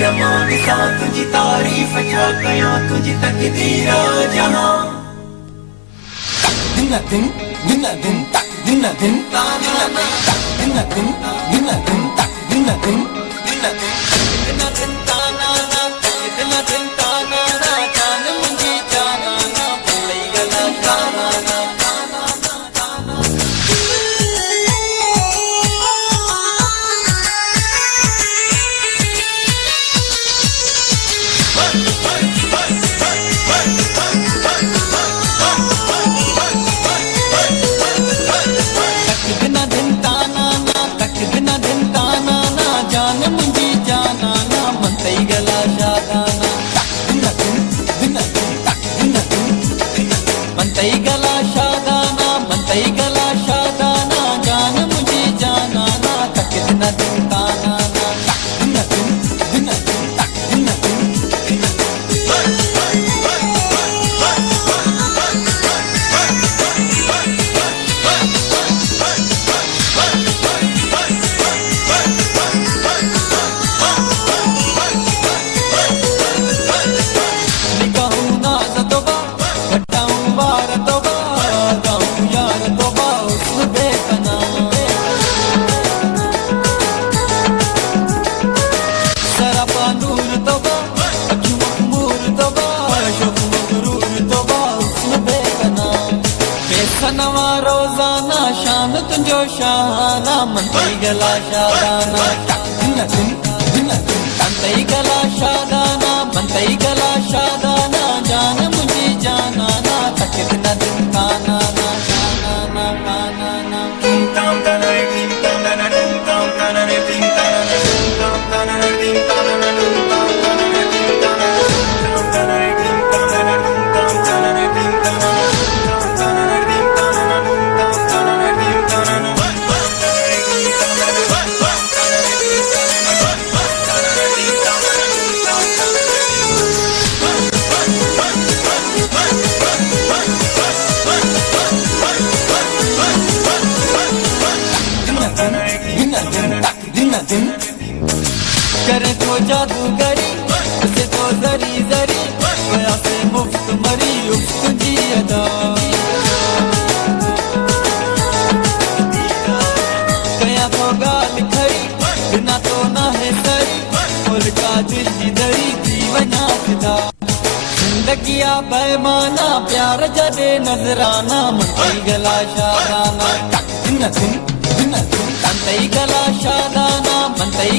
रमान सा तुझी तारीफ जा कया तुझी तकदीरा जहां दिन दिन दिन दिन तक दिन दिन ताना तक दिन दिन दिन दिन तक दिन दिन दिन दिन दिन ताना तक दिन दिन ताना जान मुझी जाना ना भूल गला जाना ना रोजाना शान तुझो शाना मनतई गला शादाना दिन दिन दिन दिन तंतई गला शादाना मनतई गला शादाना जान मुझे जाना ना तक दिन दिन काना ना काना ना काना ना टिंग टॉम तना टिंग टॉम तना टिंग टॉम तना टिंग तना टिंग टॉम तना टिंग तना टिंग टॉम तना टिंग तना टॉम तना टिंग तना टिंग टॉम तना टिंग तना करे तो जादूगरी उसे तो जरी जरी गया से मुफ्त मरी उफ्त जी अदा गया तो गाल खरी बिना तो ना है सरी बोल का दिल की दरी जीवना फिदा जिंदगिया पैमाना प्यार जदे नजराना मनतई गला शादाना दिन दिन दिन दिन तंतई गला शादाना मनतई